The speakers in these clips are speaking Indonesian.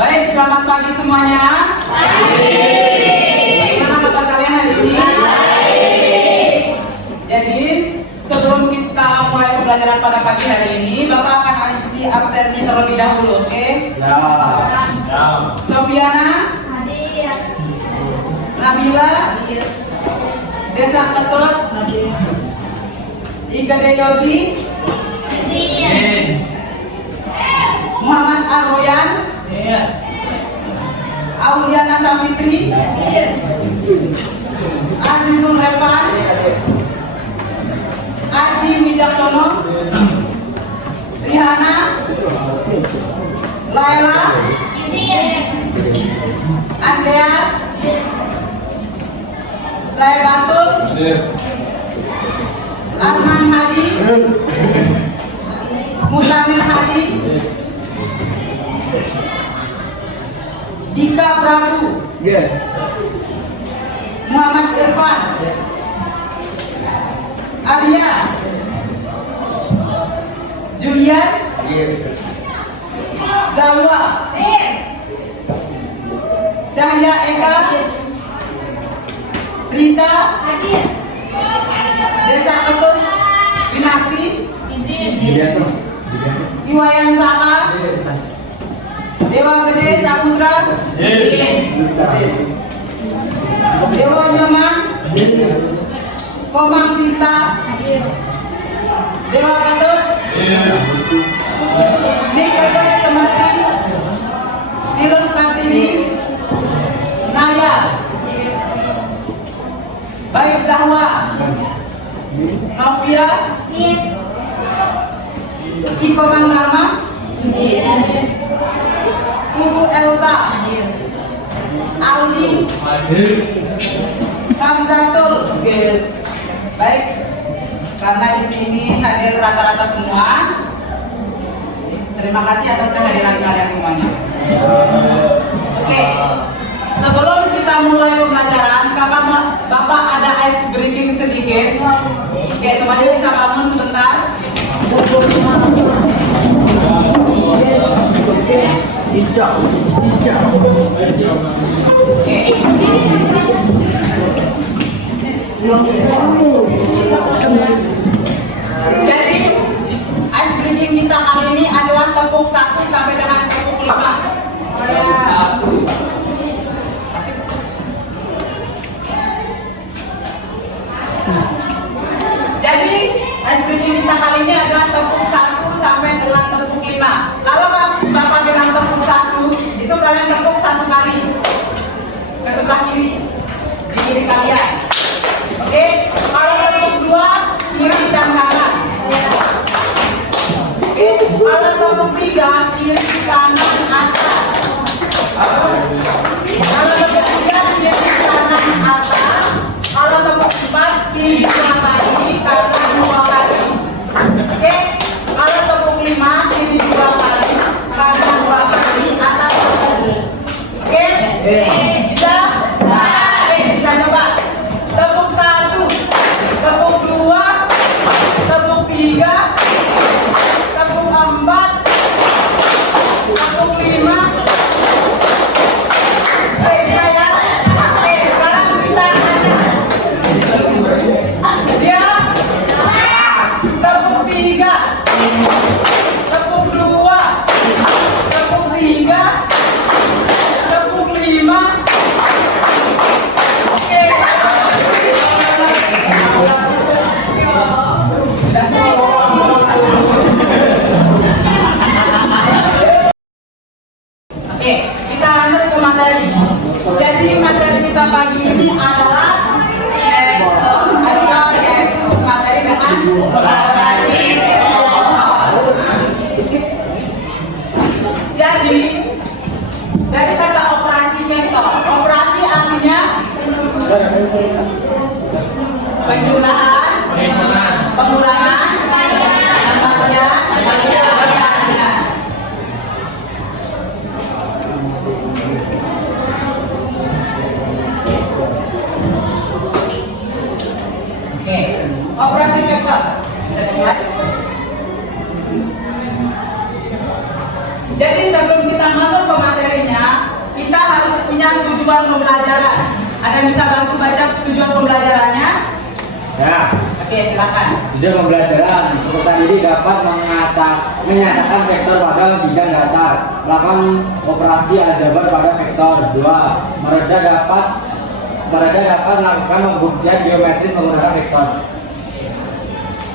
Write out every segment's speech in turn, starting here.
Baik, selamat pagi semuanya. Bagaimana kabar kalian hari ini? Jadi, sebelum kita mulai pembelajaran pada pagi hari ini, Bapak akan isi absensi terlebih dahulu, oke? Ya. Sofiana, Hadir. Nabila, Desa Ketut, Ika Deyogi, Hadir. Muhammad Arroyan, Auliana Safitri, Azizul Hepan, Aji Wijaksono, Rihana, Laila, Hadir. Andrea, saya Batul, Arman Hadi, Mutamir Hadi, Dika Prabu, Muhammad Irfan, Arya, Julian, Zalwa, Cahya Eka, Rita, Hadir. Desa Ketut, Binakti, Izin. Iwayan Saka, Dewa Gede Saputra, Izin. Dewa Nyaman, Komang Sinta, Hadir. Dewa Ketut, Nikita Semati, Nilun Kartini, Naya, Baik Zahwa, Novia, Hadir. Iko Manglama, Izin. Ibu Elsa, Hadir. Aldi, Hamzatul. Baik, karena di sini hadir rata-rata semua. Terima kasih atas kehadiran kalian semuanya. Oke, sebelum kita mulai pembelajaran, bapak ada ice breaking sedikit. Oke, semuanya bisa bangun sebentar. Jadi ice breaking kita kali ini adalah tepuk 1 sampai dengan tepuk 5. Jadi ice breaking kita kali ini adalah tepuk 1 sampai dengan tepuk 5. Kalau bapak bilang tepuk 1, itu kalian tepuk 1 kali ke sebelah kiri, di kiri kalian. Oke, kalau tepuk 2, kiri dan kanan. Oke, kalau tepuk 3, kiri kanan atas. Kalau tepuk 3, kiri kanan atas. Kalau tepuk 4, kiri 2 kali, kanan 2 kali. Oke, kalau tepuk 5, kiri 2 kali, kanan 2 kali, atas 1 kali. Oke? Bisa? Oke, kita coba. Tepuk 1, tepuk 2, tepuk 3, tepuk 4, tepuk 5. Baik, saya. Oke, sekarang kita akan siap? Tepuk 3, tepuk 2, tepuk 3, tepuk 5. Oke. Oke, kita lanjut ke materi. Jadi materi kita pagi ini adalah yaitu materi dengan jadi dari kata operasi vektor, operasi artinya penjumlahan, pengurangan, pembagian. punya tujuan pembelajaran. Ada yang bisa bantu baca tujuan pembelajarannya? Ya. Oke, silakan. Tujuan pembelajaran, peserta didik dapat menyatakan vektor pada bidang datar, melakukan operasi aljabar pada vektor. 2. Mereka dapat melakukan pembuktian geometris menggunakan vektor.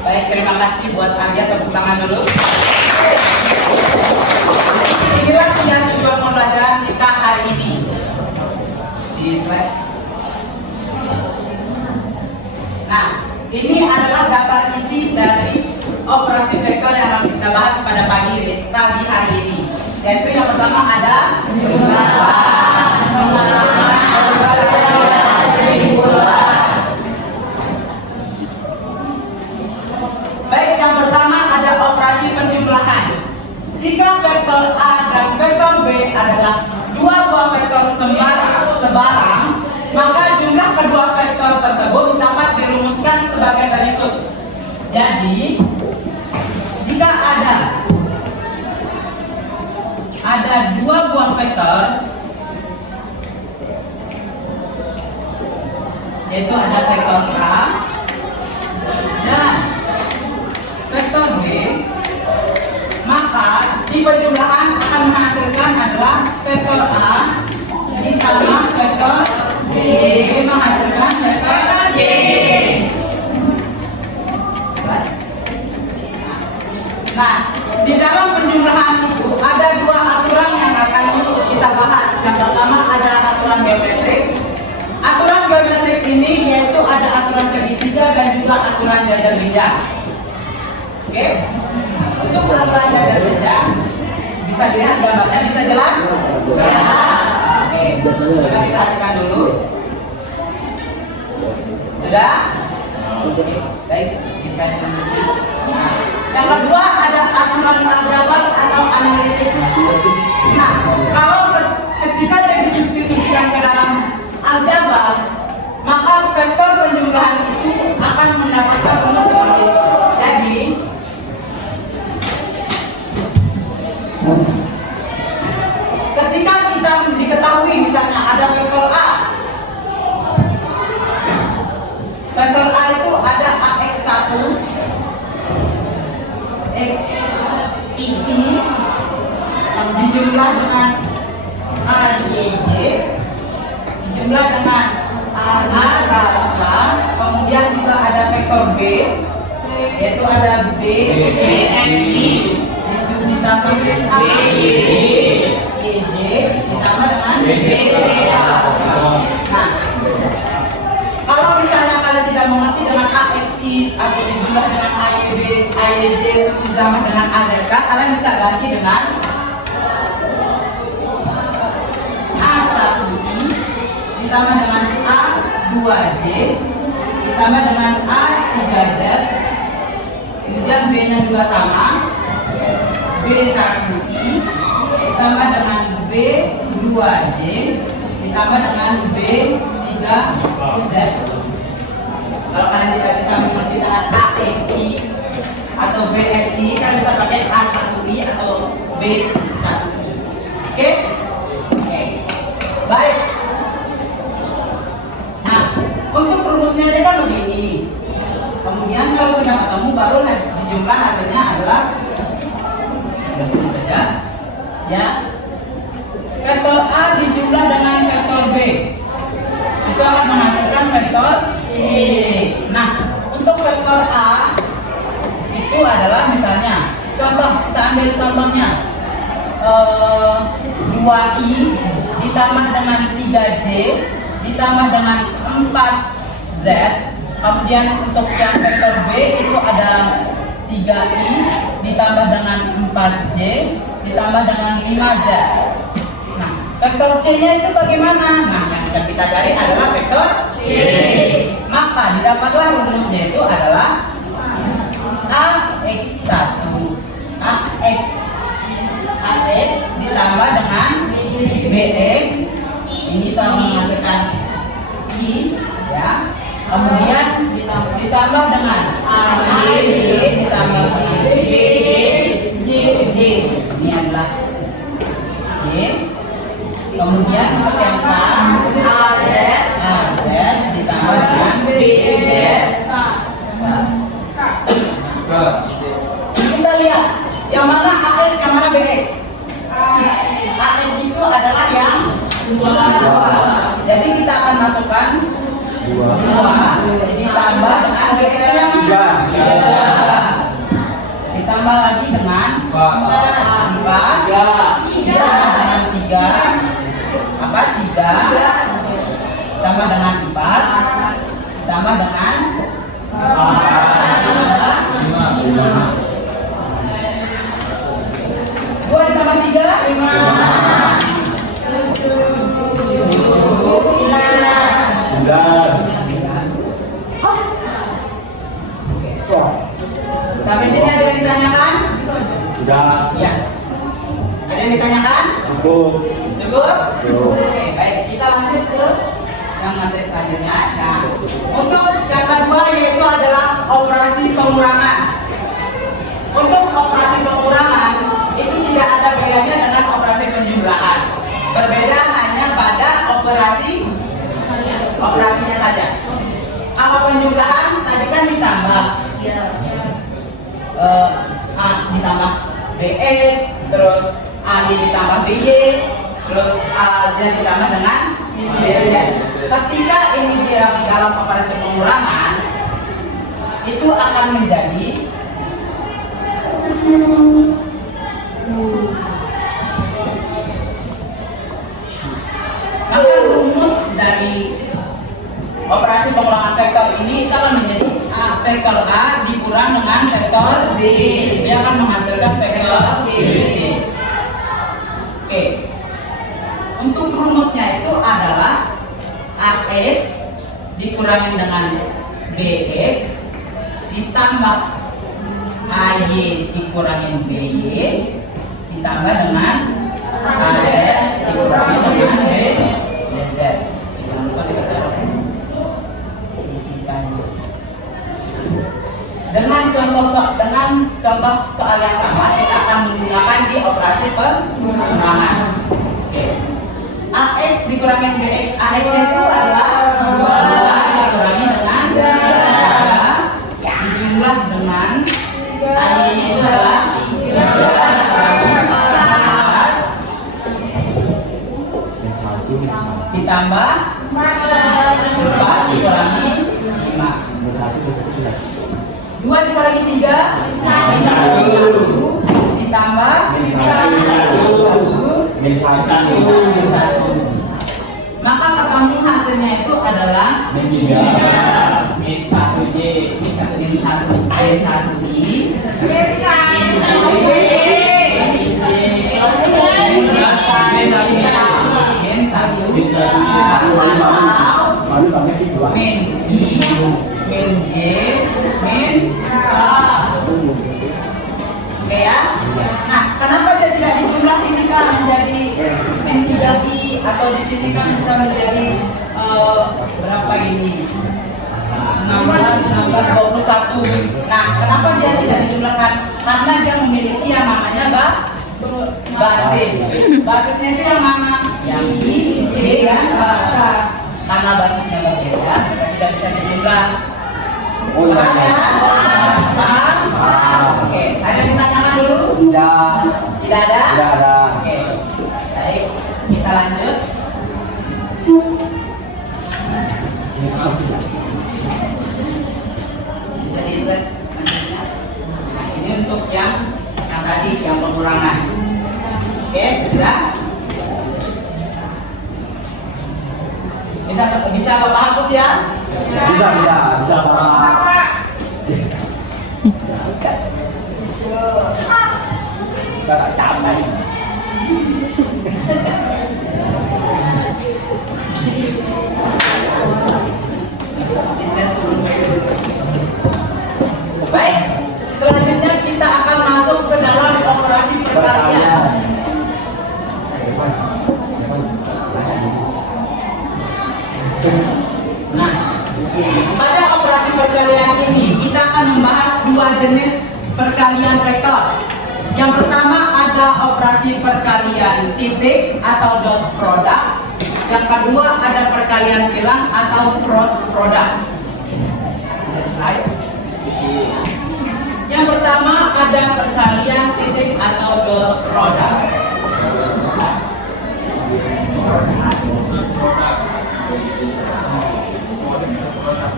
Baik, terima kasih buat Agia, tepuk tangan dulu. Inilah punya tujuan pembelajaran kita hari ini. Di slide. Nah, ini adalah daftar isi dari operasi vektor yang akan kita bahas pada pagi hari ini. Yaitu yang pertama ada Baik, yang pertama ada operasi penjumlahan. Jika vektor A dan vektor B adalah dua buah vektor sebarang, maka jumlah kedua vektor tersebut dapat dirumuskan sebagai berikut. Jadi, jika ada dua buah vektor, yaitu ada vektor A dan vektor B, maka di penjumlahan akan menghasilkan adalah vektor A ditambah vektor B menghasilkan vektor C. Nah, di dalam penjumlahan itu ada dua aturan yang akan kita bahas. Yang pertama ada aturan geometrik. Aturan geometrik ini yaitu ada aturan segitiga dan juga aturan jajar bijak. Oke, untuk aturan jajar bijak bisa dilihat gambarnya, bisa jelas? Ya. Oke, coba diperhatikan dulu. Sudah? Baik, bisa dilanjutkan. Nah, yang kedua ada aturan aljabar atau analitik. Nah, kalau ketika disubstitusikan ke dalam aljabar, maka vektor penjumlahan itu akan mendapatkan rumus seperti ini. Jadi, ketika kita diketahui misalnya ada vektor A, vektor A itu ada AX1, XII dijumlah dengan AYJ, dijumlah dengan AH, kemudian juga ada vektor B, yaitu ada BXI, ditambah dengan AYJ, ditambah dengan BTA. Nah, kalau misalnya kalian tidak mengerti dengan AXI atau dijumlah dengan AYJ terus ditambah dengan AZK, kalian bisa ganti dengan A1I ditambah dengan A2J ditambah dengan A3Z, kemudian B-nya juga sama, B1I ditambah dengan B2J ditambah dengan B3Z. Kalau kalian tidak bisa mengerti dengan AXI atau BXI, kalian bisa pakai A1I atau B1I. Oke? Oke. Baik. Nah, untuk rumusnya ini kan begini. Kemudian kalau sudah ketemu baru dijumlah hasilnya adalah sudah sebut saja. Ya. Vektor A dijumlah dengan vektor B. Itu akan menghasilkan vektor C. Nah, untuk vektor A itu adalah misalnya contoh, kita ambil contohnya 2I ditambah dengan 3J ditambah dengan 4Z, kemudian untuk yang vektor B itu ada 3I ditambah dengan 4J ditambah dengan 5Z. Nah, vektor C-nya itu bagaimana? Nah, yang kita cari adalah vektor C. Maka didapatlah rumusnya itu adalah AX1 AX ditambah dengan BX, ini telah menghasilkan I, ya. Kemudian ditambah dengan AY ditambah dengan BJ, ini adalah J. Kemudian untuk yang K, AZ ditambah dengan BZ. Kita lihat yang mana AX, yang mana BX. AX itu adalah yang dua. Jadi kita akan masukkan 2 ditambah dengan BX yang Tiga. ditambah lagi dengan 4 dengan 3 apa 3 tambah dengan 4 tambah dengan 2 ditambah 3 sampai sini ada yang ditanyakan? Sudah. Ya. Ada yang ditanyakan? Cukup. Cukup? Cukup. Oke, baik. Kita lanjut ke yang materi selanjutnya. Nah, untuk yang kedua yaitu adalah operasi pengurangan. Untuk operasi pengurangan itu tidak ada bedanya dengan operasi penjumlahan. Berbeda hanya pada operasinya saja. Kalau penjumlahan tadi kan ditambah A ditambah BS, terus A ditambah BY, terus AZ ditambah dengan BZ. Ketika ini di dalam operasi pengurangan, itu akan menjadi maka rumus dari operasi pengurangan vektor ini itu akan menjadi vektor A dikurang dengan vektor B. Dia akan menghasilkan vektor C. Oke. Untuk rumusnya itu adalah AX dikurangi dengan BX ditambah AY dikurangi BY ditambah dengan AZ dikurangi dengan BZ. Jangan lupa dikatakan. Dengan contoh soal yang sama kita akan menggunakan di operasi pengurangan. Oke. AX dikurangi BX, AX itu adalah 2 dikurangi dengan 3 dijumlah dengan AY itu adalah 3 ditambah 4 dikurangi 5. 2 dikurangi 3 ditambah 1. Maka ketemu hasilnya itu adalah min 1J, min 1I, min J, min K. Oke ya. Nah, kenapa dia tidak dijumlah ini kan menjadi min 3I atau di sini kan bisa menjadi berapa ini? 16, 21. Nah, kenapa dia tidak dijumlahkan? Karena dia memiliki yang namanya basis. Basisnya itu yang mana? Yang I, J, dan K. Karena basisnya berbeda, kita tidak bisa dijumlah. Paham ya? Paham? Oke, ada yang ditanyakan dulu? Tidak ada? Tidak ada. Oke, baik. Kita lanjut. Bisa di-slide selanjutnya. Nah, ini untuk yang tadi, yang pengurangan. Oke, sudah? Bisa Bapak hapus ya? Bisa Pak. Kita tak capek. Baik, selanjutnya kita akan masuk ke dalam operasi perkalian. Nah, pada operasi perkalian ini kita akan membahas 2 jenis perkalian vektor. Yang pertama ada operasi perkalian titik atau dot product. Yang kedua ada perkalian silang atau cross product. Yang pertama ada perkalian titik atau dot product.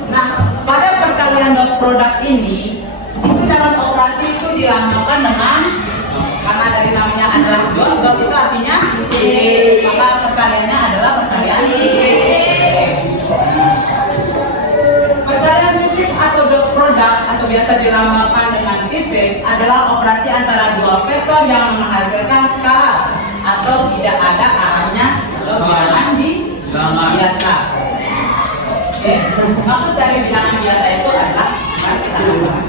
Nah, pada perkalian dot product ini, itu dalam operasi itu dilambangkan dengan, karena dari namanya adalah dot, dot itu artinya titik, maka perkaliannya adalah perkalian titik. Perkalian titik atau dot product atau biasa dilambangkan dengan titik adalah operasi antara dua vektor yang menghasilkan skala atau tidak ada arahnya atau bilangan di biasa. Oke, maksud dari bilangan biasa itu adalah mari kita lihat.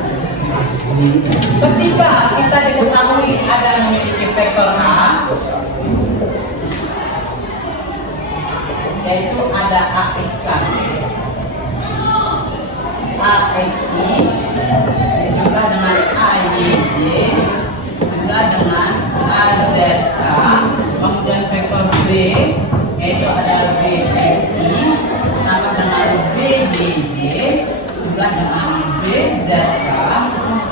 Ketika kita diketahui ada memiliki vektor A, yaitu ada AX kan, AXI juga dengan AYJ juga dengan AZK, kemudian vektor B yaitu ada BXI sama dengan BJJ juga dengan BZK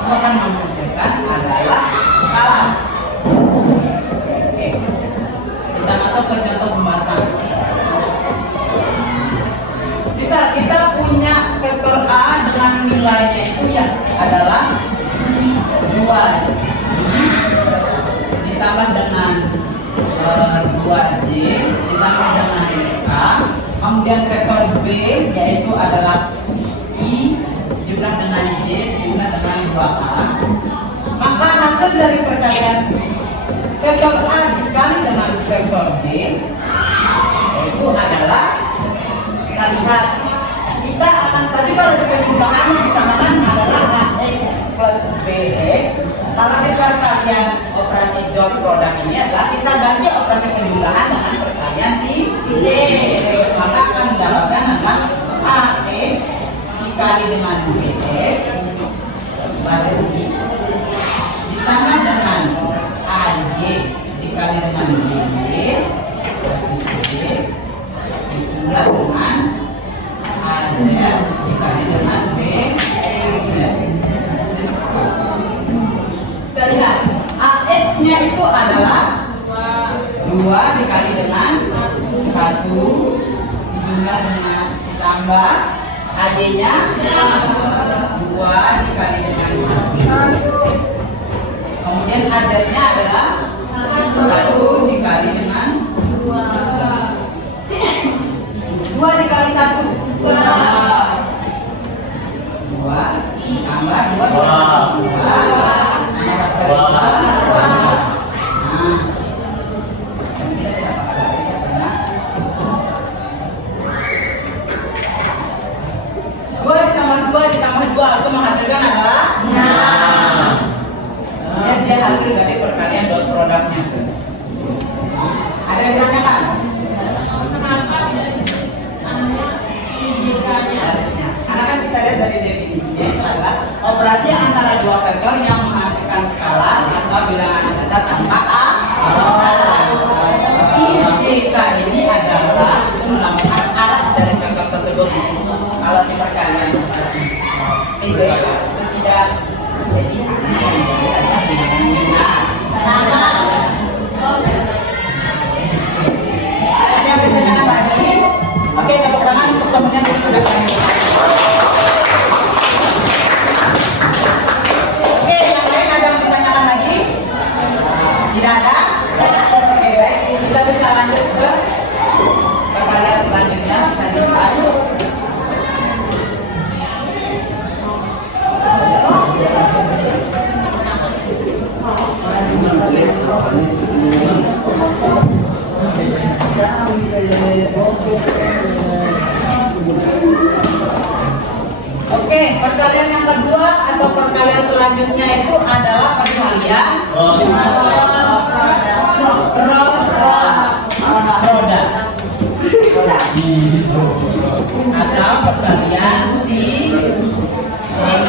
akan menghasilkan adalah skala. Oke, kita masuk ke contoh pembahasan. Bisa kita punya vektor A dengan nilainya itu ya adalah 2 ditambah dengan 2J ditambah dengan K, kemudian vektor B yaitu adalah I jumlah dengan J jumlah dengan 2K, maka hasil dari perkalian vektor A dikali dengan vektor B yaitu adalah, kita lihat, kita akan tadi kalau di penjumlahan disamakan adalah AX plus BX. Kalau di perkalian operasi dot product ini adalah kita ganti operasi penjumlahan dengan perkalian titik, maka akan mendapatkan dengan AX dikali dengan BX basis I ditambah dengan AY dikali dengan BY basis B ditambah dengan AZ dikali dengan BZ. Kita lihat AX-nya itu adalah 2 dikali dengan 1 dijumlah dengan tambah AD-nya 2 dikali dengan 1, kemudian AZ-nya adalah 1 dikali dengan 2 dikali 1 2 tambah 2 ditambah 2 itu menghasilkan adalah 6. Kemudian dia hasil dari perkalian dot produknya. Ada yang ditanyakan? Kenapa tidak diberikannya? Karena kan kita lihat dari definisinya itu adalah operasi antara dua vektor yang menghasilkan skala atau bilangan dasar tanpa A. IJK ini adalah melambangkan arah dari vektor tersebut. Kalau di perkalian operasi IJK itu tidak, jadi ini adalah bilangan ada yang ditanyakan lagi? Oke, tepuk tangan untuk temannya yang sudah berani. Oke, yang lain ada yang ditanyakan lagi? Tidak ada? Oke, baik. Kita bisa lanjut ke perkalian selanjutnya. Bisa disilakan. Oke, perkalian yang kedua atau perkalian selanjutnya itu adalah perkalian cross product atau perkalian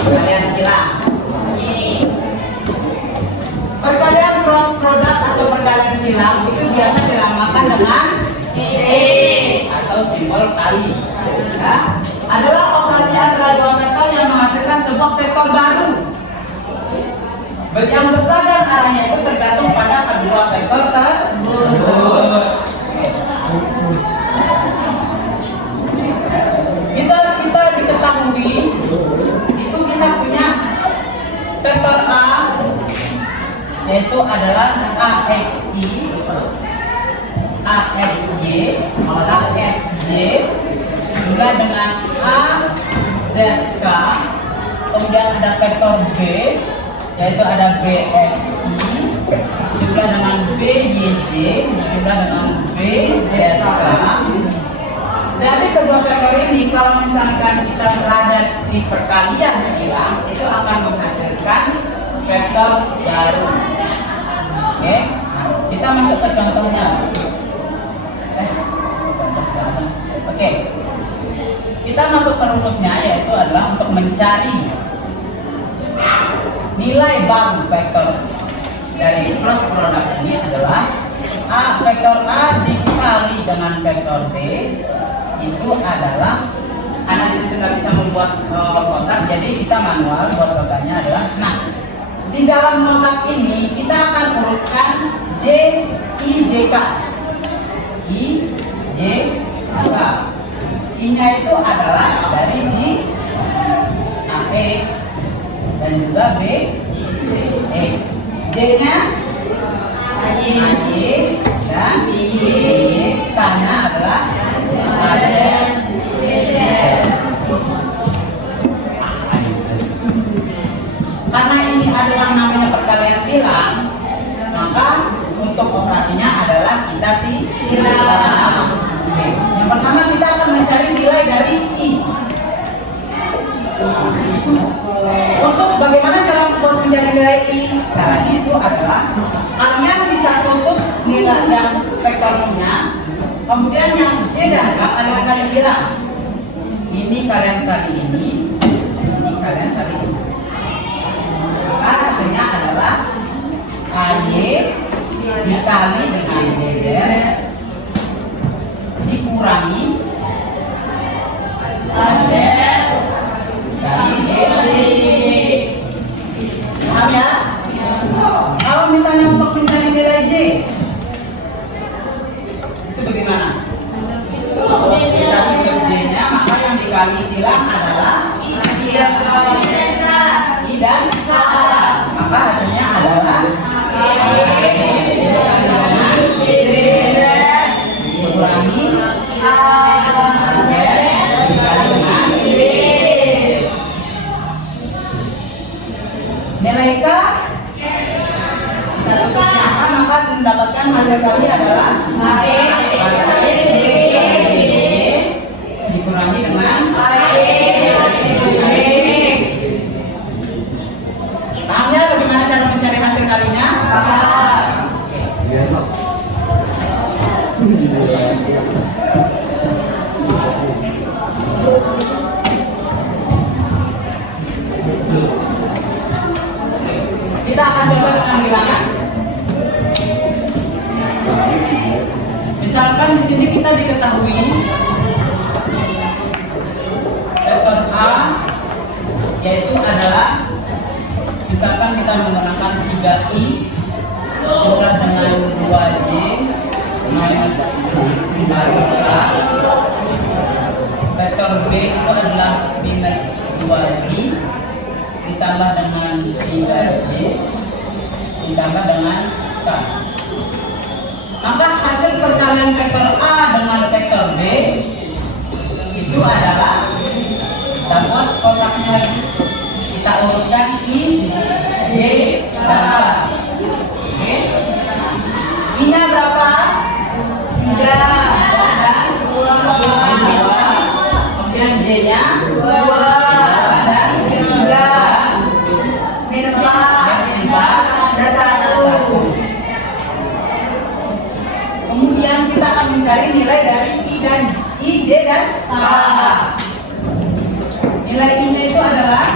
perkalian silang. Perkalian cross product silang itu biasa dilambangkan dengan atau simbol kali. Ya. Adalah operasi antara dua vektor yang menghasilkan sebuah vektor baru. Yang besar dan arahnya itu tergantung pada kedua vektor tersebut. Misal kita diketahui itu kita punya vektor A yaitu adalah AXI, AXY, AXJ juga dengan AZK, kemudian ada vektor B yaitu ada BXI juga dengan BYJ juga dengan BZK. Dari kedua vektor ini kalau misalkan kita berada di perkalian silang itu akan menghasilkan vektor baru. Oke, nah, kita masuk ke contohnya. Oke, kita masuk ke rumusnya yaitu adalah untuk mencari nilai baru vektor dari cross product ini adalah vektor A dikali dengan vektor B itu adalah karena di situ nggak bisa membuat kotak, jadi kita manual buat kotaknya adalah. Nah, di dalam kotak ini kita akan urutkan J, I, J, K. I, J, K. I-nya itu adalah dari si AX dan juga B, X. J-nya AJ dan K-nya adalah karena ini adalah namanya perkalian silang, maka untuk operasinya adalah kita silang. Yang pertama kita akan mencari nilai dari I. Untuk bagaimana cara buat mencari nilai I? Caranya itu adalah kalian bisa tutup nilai yang vektor I-nya, kemudian yang J dan K kalian kali silang. Ini kalian kali ini kalian kali ini. Maka hasilnya adalah AY dikali dengan ZZ dikurangi AZ kali D. Paham ya? Kalau misalnya untuk mencari nilai J itu bagaimana? Kita tutup J-nya, maka yang dikali silang adalah I dan K. Maka hasilnya adalah dikurangi AZ dikali dengan nilai K kita tutup maka mendapatkan hasil kali adalah dikurangi dengan paham ya bagaimana cara mencari hasil kalinya? Kita akan coba dengan bilangan. Misalkan di sini kita diketahui vektor A yaitu adalah misalkan kita menggunakan 3i ditambah dengan 2j minus 5k. Vektor B itu adalah minus 2i ditambah dengan 3j ditambah dengan k. Maka hasil perkalian vektor A dengan vektor B itu adalah dapat kotaknya lagi. Kita urutkan I, J, dan K. Oke. I-nya berapa? 3 dan 2. Kemudian J-nya 2 dan 3. Dan 1. Kemudian kita akan mencari nilai dari I, J, dan K. Nilai I-nya itu adalah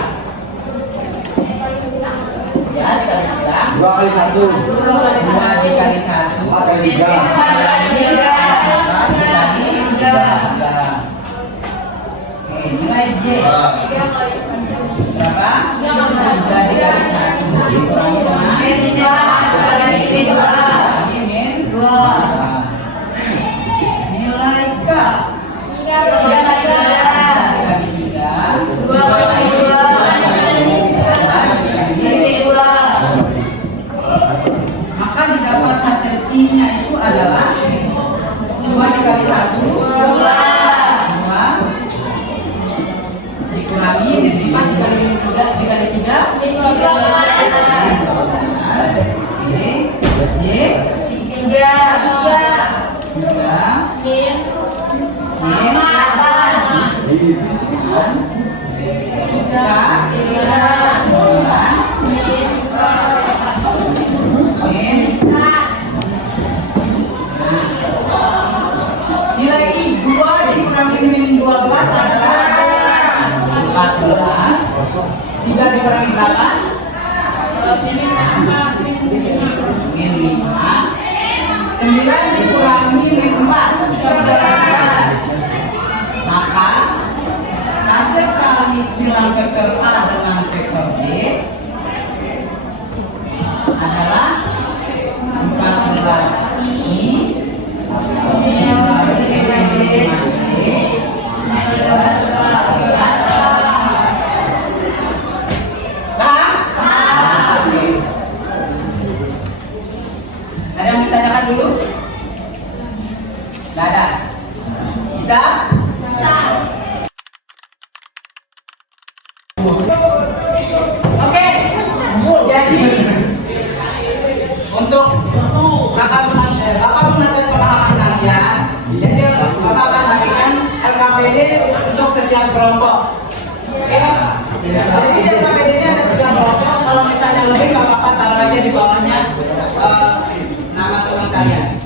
ya dikali silang 2 kali 1. 2 dikali 1. 4 kali 3. 3. Oke, nilai J. Berapa? 3 dikali 1. Dikurangi dengan min 2. Nilai K. 3 dikali 3. Maka didapat hasil I-nya itu adalah 2 dikali 1. 2 dikurangi min 5 dikali 3 dikali 3. Oke, J 3 min 9. Nilai I 2 dikurangi min 12 adalah 14. 3 dikurangi 8 min 5. 9 dikurangi min 4. Maka hasil kali silang vektor A dengan vektor B adalah 14I Ada yang ditanyakan dulu? Nggak ada? Bisa? Oke, jadi untuk kakak menetes pemahaman kalian, jadi kakak akan bagikan LKPD untuk setiap kelompok. Oke, jadi di LKPD ini ada 3 kelompok. Kalau misalnya lebih nggak apa-apa, taruh aja di bawahnya nama teman kalian.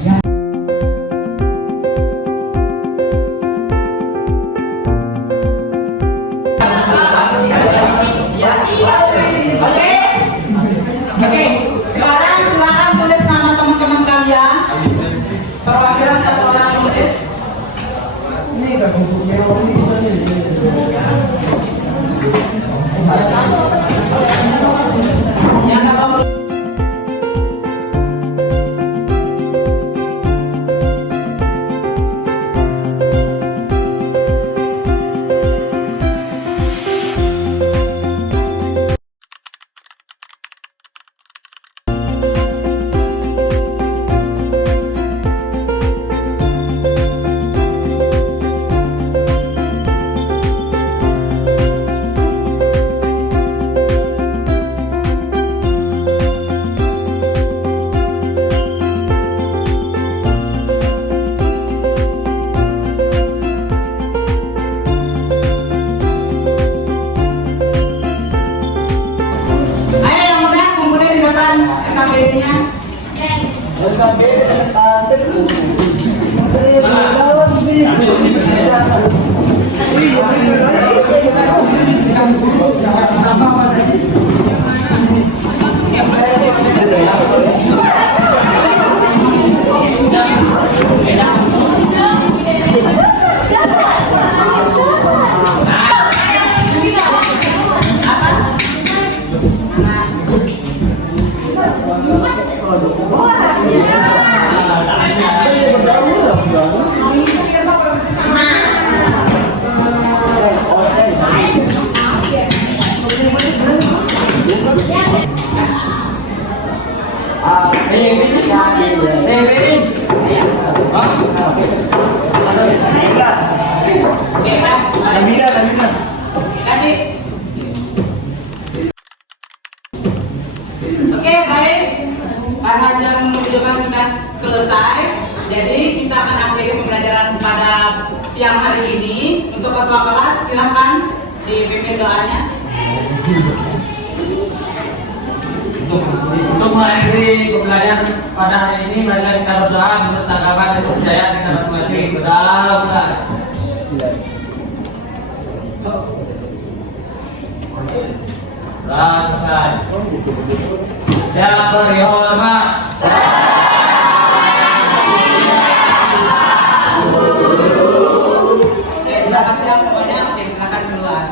Oke, sekarang silakan tulis nama teman-teman kalian. Perwakilan 1 orang tulis. Ini enggak bentuknya ini bukan ini. Yang nomor LKPD-nya. Oke, baik. Karena jam menunjukkan sudah selesai, jadi kita akan akhiri pembelajaran pada siang hari ini. Untuk ketua kelas, silahkan dipimpin doanya. Untuk mengakhiri pembelajaran pada hari ini, mari kita berdoa menurut tanggapan dan percaya kita masing-masing. Berdoa. Selesai. Saya beri hormat. Selamat siang semuanya. Oke, silakan keluar.